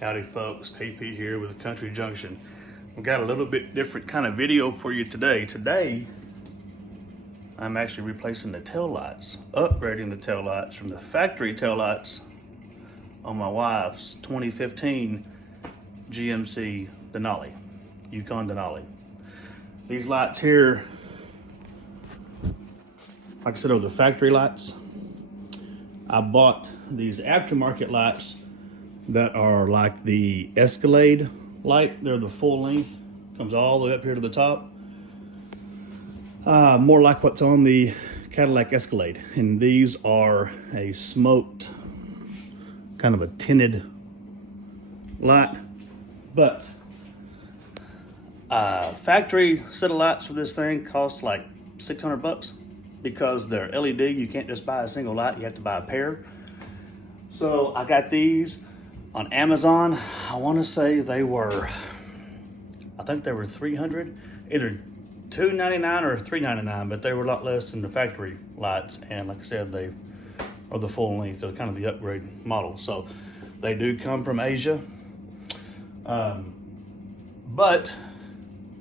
Howdy folks, KP here with Country Junction. We got a little bit different kind of video for you today. Today, I'm actually replacing the tail lights, upgrading the tail lights from the factory tail lights on my wife's 2015 GMC Denali, Yukon Denali. These lights here, like I said, are the factory lights. I bought these aftermarket lights that are like the Escalade light. They're the full length, comes all the way up here to the top. More like what's on the Cadillac Escalade. And these are a smoked, kind of a tinted light. But factory set of lights for this thing costs like 600 bucks because they're LED. You can't just buy a single light, you have to buy a pair. So I got these on Amazon. I want to say they were, I think they were 300, either $2.99 or $3.99, but they were a lot less than the factory lights. And like I said, they are the full length. They're kind of the upgrade model. So they do come from Asia, but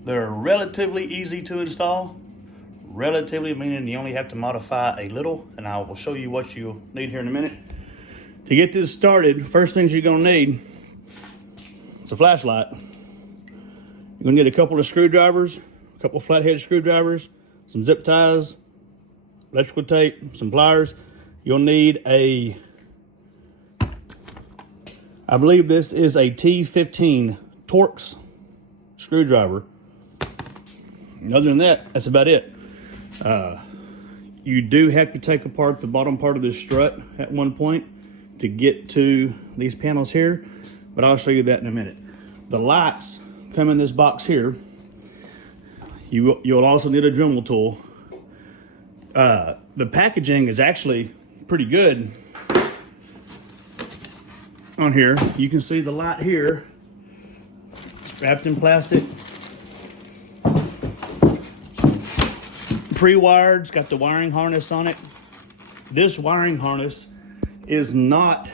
they're relatively easy to install. Relatively meaning you only have to modify a little, and I will show you what you'll need here in a minute. To get this started, first things you're gonna need is a flashlight. You're gonna need a couple of screwdrivers, a couple of flathead screwdrivers, some zip ties, electrical tape, some pliers. You'll need I believe this is a T15 Torx screwdriver. And other than that, that's about it. You do have to take apart the bottom part of this strut at one point to get to these panels here, but I'll show you that in a minute. The lights come in this box here. You'll also need a Dremel tool. The packaging is actually pretty good on here. You can see the light here, wrapped in plastic, pre-wired. It's got the wiring harness on it. This wiring harness is not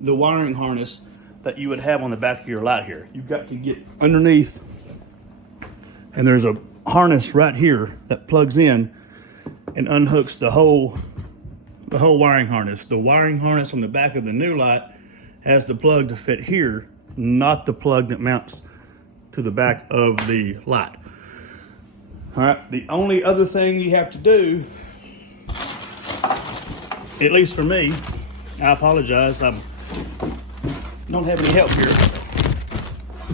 the wiring harness that you would have on the back of your light here. You've got to get underneath, and there's a harness right here that plugs in and unhooks the whole wiring harness. The wiring harness on the back of the new light has the plug to fit here, not the plug that mounts to the back of the light. All right, the only other thing you have to do, at least for me, I apologize, I don't have any help here.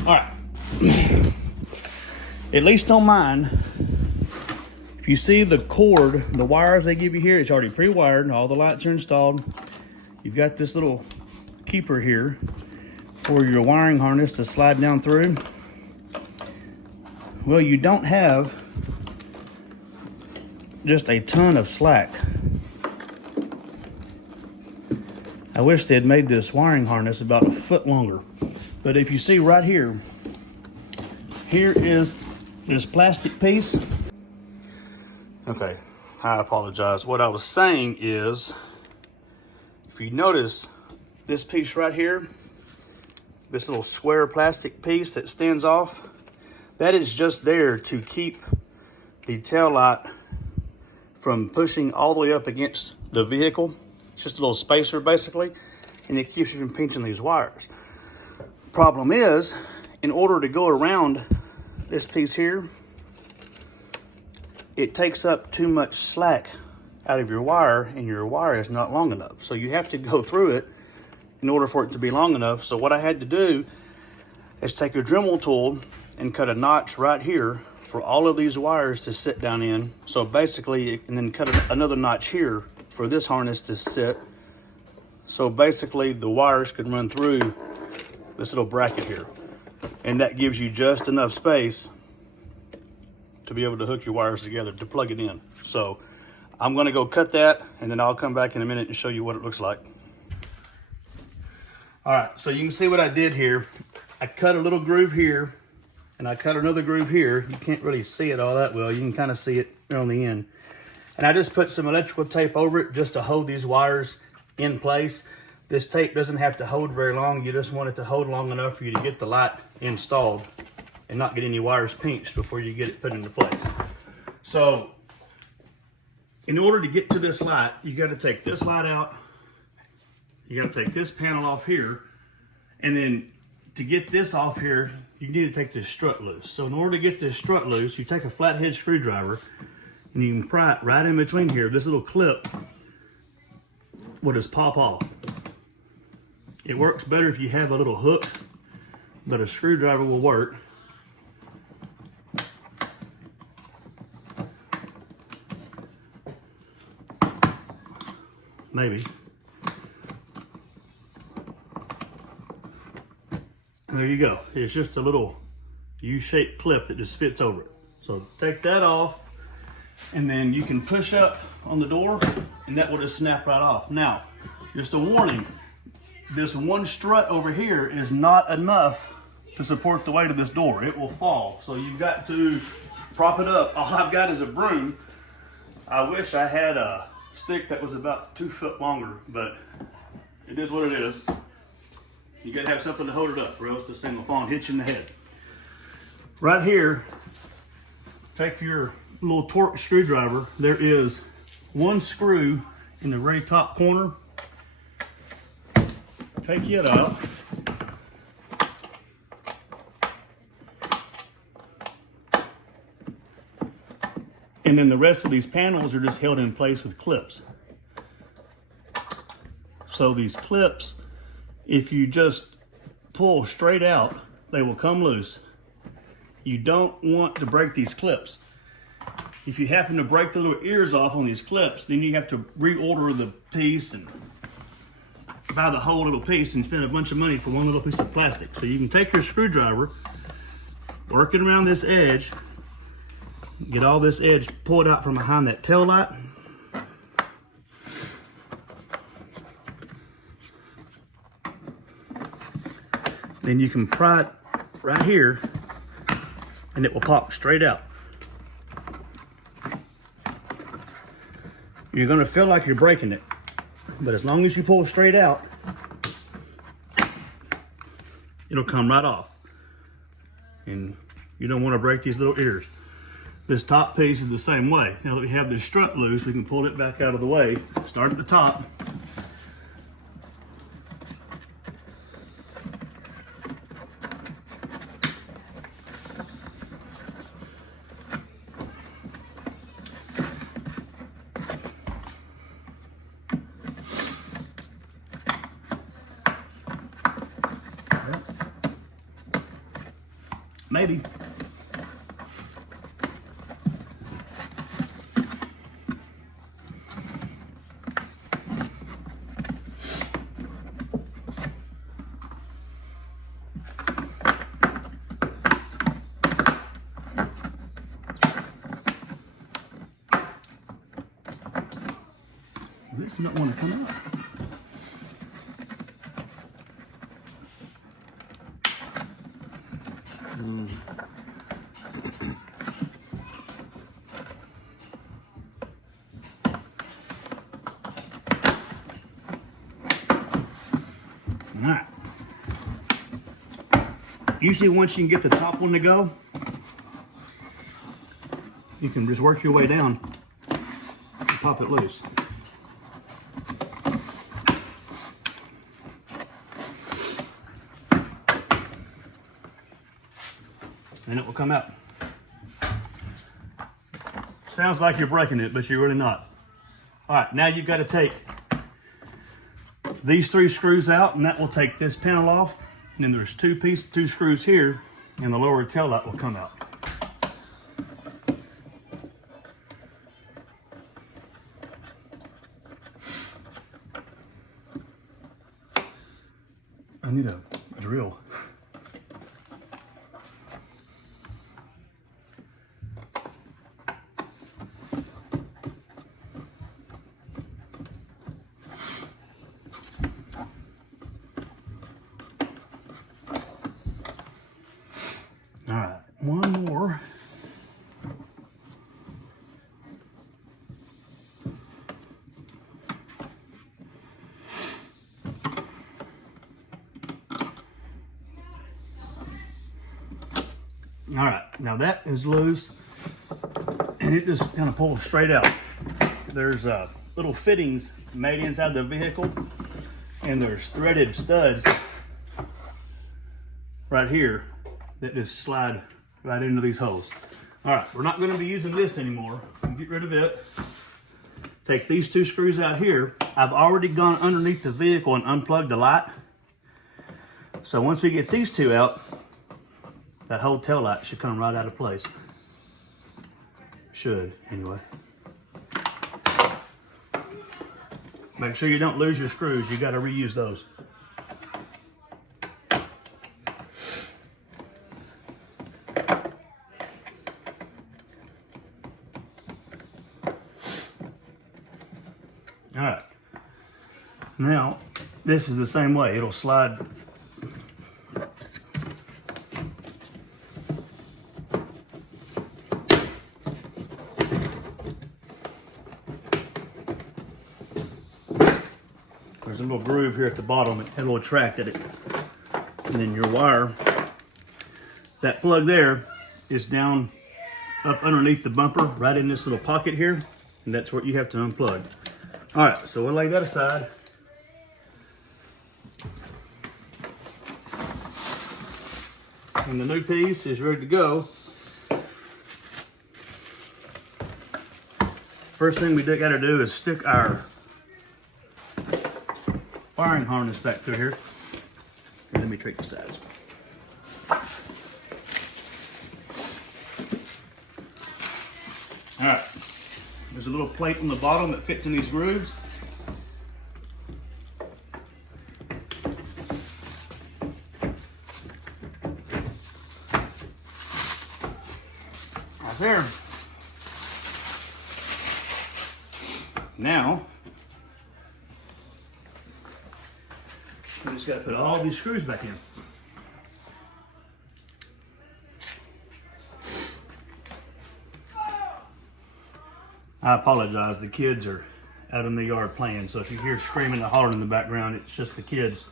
All right, at least on mine, if you see the cord, the wires they give you here, it's already pre-wired, all the lights are installed. You've got this little keeper here for your wiring harness to slide down through. Well, you don't have just a ton of slack. I wish they had made this wiring harness about a foot longer. But if you see right here, here is this plastic piece. Okay, I apologize. What I was saying is, if you notice this piece right here, this little square plastic piece that stands off, that is just there to keep the tail light from pushing all the way up against the vehicle. It's just a little spacer basically, and it keeps you from pinching these wires. Problem is, in order to go around this piece here, it takes up too much slack out of your wire, and your wire is not long enough. So you have to go through it in order for it to be long enough. So what I had to do is take a Dremel tool and cut a notch right here for all of these wires to sit down in. So basically, and then cut another notch here for this harness to sit. So basically the wires could run through this little bracket here. And that gives you just enough space to be able to hook your wires together to plug it in. So I'm gonna go cut that, and then I'll come back in a minute and show you what it looks like. All right, so you can see what I did here. I cut a little groove here, and I cut another groove here. You can't really see it all that well. You can kind of see it on the end. And I just put some electrical tape over it just to hold these wires in place. This tape doesn't have to hold very long. You just want it to hold long enough for you to get the light installed and not get any wires pinched before you get it put into place. So in order to get to this light, you got to take this light out. You got to take this panel off here. And then to get this off here, you need to take this strut loose. So in order to get this strut loose, you take a flathead screwdriver and you can pry it right in between here. This little clip will just pop off. It works better if you have a little hook, but a screwdriver will work. Maybe. There you go. It's just a little U-shaped clip that just fits over it. So take that off, and then you can push up on the door, and that will just snap right off. Now, just a warning, this one strut over here is not enough to support the weight of this door. It will fall. So you've got to prop it up. All I've got is a broom. I wish I had a stick that was about 2 foot longer, but it is what it is. You gotta have something to hold it up, or else this thing will fall and hit you in the head. Right here, take your little torque screwdriver. There is one screw in the very top corner. Take it out. And then the rest of these panels are just held in place with clips. So these clips, if you just pull straight out, they will come loose. You don't want to break these clips. If you happen to break the little ears off on these clips, then you have to reorder the piece and buy the whole little piece and spend a bunch of money for one little piece of plastic. So you can take your screwdriver, work it around this edge, get all this edge pulled out from behind that tail light. Then you can pry it right here and it will pop straight out. You're gonna feel like you're breaking it, but as long as you pull straight out, it'll come right off. And you don't want to break these little ears. This top piece is the same way. Now that we have this strut loose, we can pull it back out of the way. Start at the top. Maybe. This does not want to come out. All right. Usually once you can get the top one to go, you can just work your way down and pop it loose. And it will come out. Sounds like you're breaking it, but you're really not. All right, now you've got to take these 3 screws out, and that will take this panel off. And then there's 2 screws here, and the lower tail light will come out. I need a drill. All right, one more. All right, now that is loose, and it just kind of pulls straight out. There's little fittings made inside the vehicle, and there's threaded studs right here that just slide right into these holes. All right, we're not going to be using this anymore. Get rid of it. Take these two screws out here. I've already gone underneath the vehicle and unplugged the light. So once we get these two out, that whole tail light should come right out of place. Should, anyway. Make sure you don't lose your screws. You got to reuse those. All right. Now, this is the same way. It'll slide. There's a little groove here at the bottom. It'll attract at it. And then your wire, that plug there is down up underneath the bumper, right in this little pocket here. And that's what you have to unplug. All right, so we'll lay that aside. And the new piece is ready to go. First thing we got to do is stick our wiring harness back through here. And let me trick the sides. All right. There's a little plate on the bottom that fits in these grooves. Right there. Now, we just got to put all these screws back in. I apologize, the kids are out in the yard playing, so if you hear screaming and hollering in the background, it's just the kids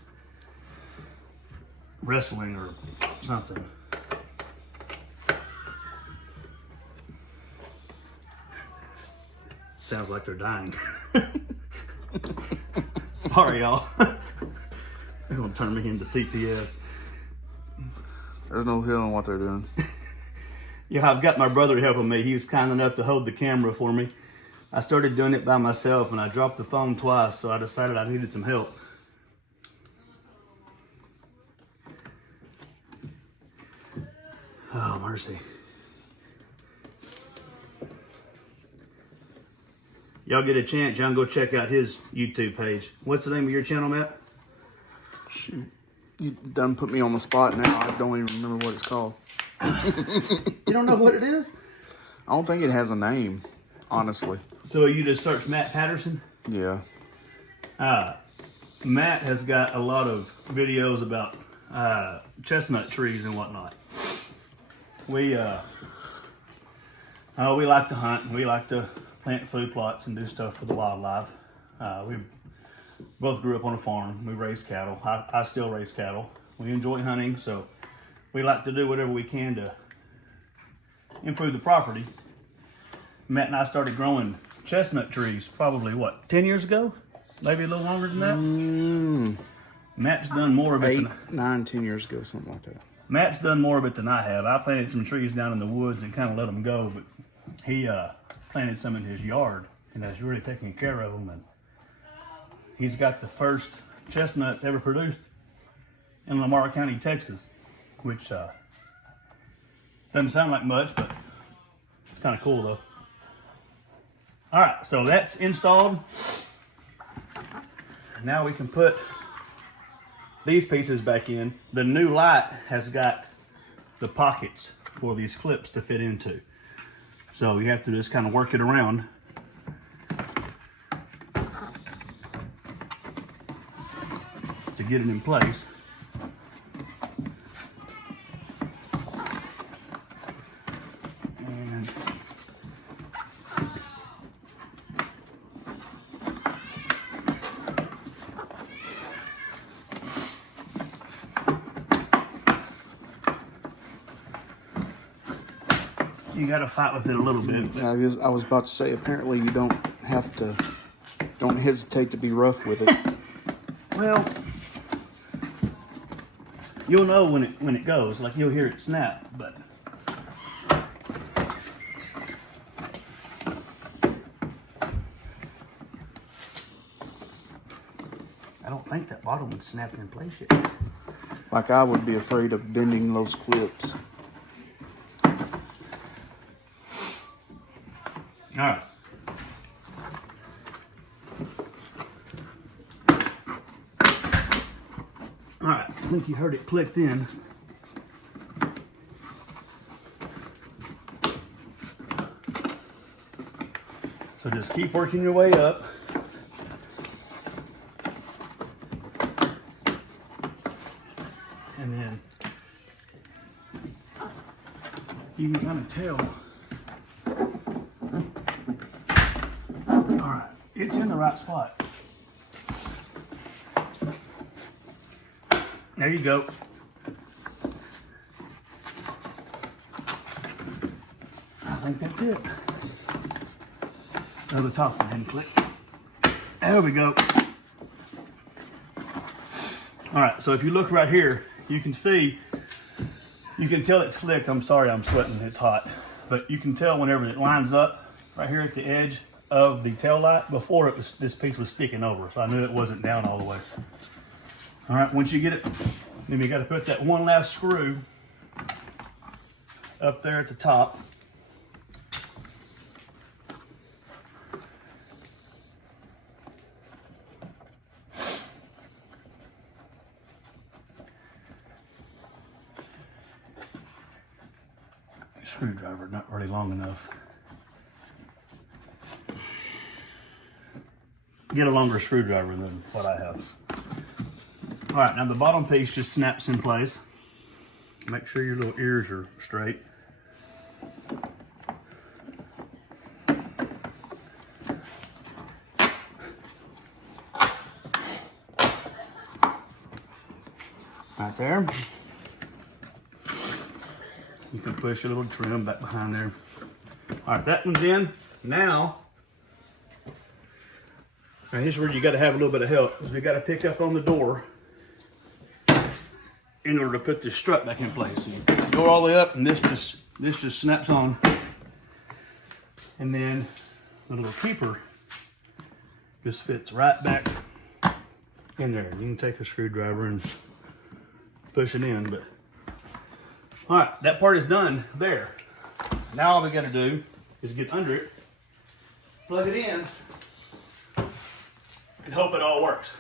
wrestling or something. Sounds like they're dying. Sorry, y'all. They're gonna turn me into CPS. There's no telling what they're doing. Yeah, I've got my brother helping me. He was kind enough to hold the camera for me. I started doing it by myself and I dropped the phone twice, so I decided I needed some help. Oh, mercy. Y'all get a chance, y'all can go check out his YouTube page. What's the name of your channel, Matt? Shoot. You done put me on the spot now. I don't even remember what it's called. You don't know what it is? I don't think it has a name, honestly. So you just search Matt Patterson? Yeah. Matt has got a lot of videos about chestnut trees and whatnot. We like to hunt. We like to plant food plots and do stuff for the wildlife. We both grew up on a farm. We raise cattle. I still raise cattle. We enjoy hunting, so we like to do whatever we can to improve the property. Matt and I started growing chestnut trees probably, what, 10 years ago? Maybe a little longer than that? Matt's done more of it 10 years ago, something like that. Matt's done more of it than I have. I planted some trees down in the woods and kind of let them go, but he planted some in his yard and has really taken care of them. And he's got the first chestnuts ever produced in Lamar County, Texas, which doesn't sound like much, but it's kind of cool though. All right, so that's installed. Now we can put these pieces back in. The new light has got the pockets for these clips to fit into. So you have to just kind of work it around. To get it in place. And You got to fight with it a little bit. I was about to say, apparently you don't hesitate to be rough with it. Well, you'll know when it goes. Like you'll hear it snap, but I don't think that bottom would snap in place yet. Like I would be afraid of bending those clips. All right. All right, I think you heard it clicked in. So just keep working your way up. And then you can kind of tell. All right, it's in the right spot. There you go. I think that's it. Oh, the top one didn't click. There we go. All right, so if you look right here, you can see, you can tell it's clicked. I'm sorry, I'm sweating, it's hot. But you can tell whenever it lines up right here at the edge of the tail light. Before it was, this piece was sticking over, so I knew it wasn't down all the way. All right, once you get it, then you got to put that one last screw up there at the top. Screwdriver not really long enough. Get a longer screwdriver than what I have. All right, now the bottom piece just snaps in place. Make sure your little ears are straight. Right there. You can push a little trim back behind there. All right, that one's in. Now here's where you got to have a little bit of help, because we got to pick up on the door in order to put this strut back in place. So you pick the door all the way up, and this just snaps on, and then the little keeper just fits right back in there. You can take a screwdriver and push it in, but all right, that part is done there. Now all we got to do is get under it, plug it in, and hope it all works.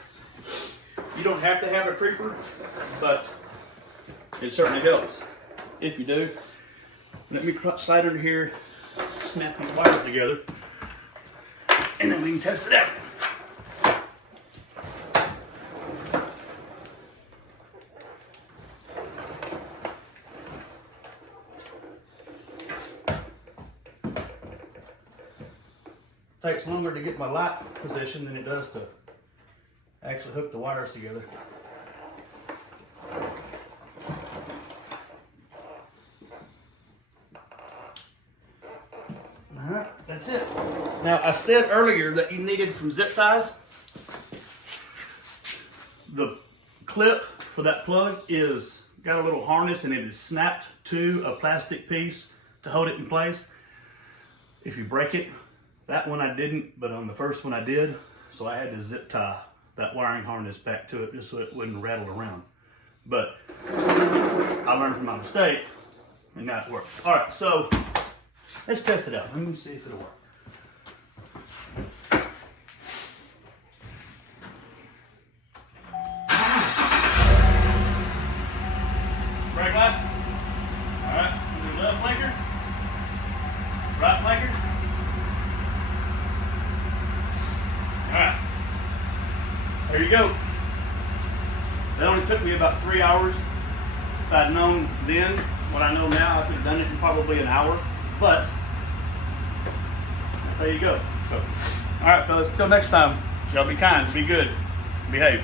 You don't have to have a creeper, but it certainly helps if you do. Let me slide under here, snap these wires together, and then we can test it out. Takes longer to get my light position than it does to actually hook the wires together. All right, that's it. Now, I said earlier that you needed some zip ties. The clip for that plug is got a little harness, and it is snapped to a plastic piece to hold it in place. If you break it, that one I didn't, but on the first one I did, so I had to zip tie that wiring harness back to it just so it wouldn't rattle around. But I learned from my mistake, and now it works. All right, so let's test it out. Let me see if it'll work. Brake lights. All right, do left blinker, right blinker. All right, there you go. That only took me about 3 hours. If I'd known then what I know now, I could have done it in probably an hour, but that's how you go. So, all right, fellas, till next time, y'all be kind, be good, behave.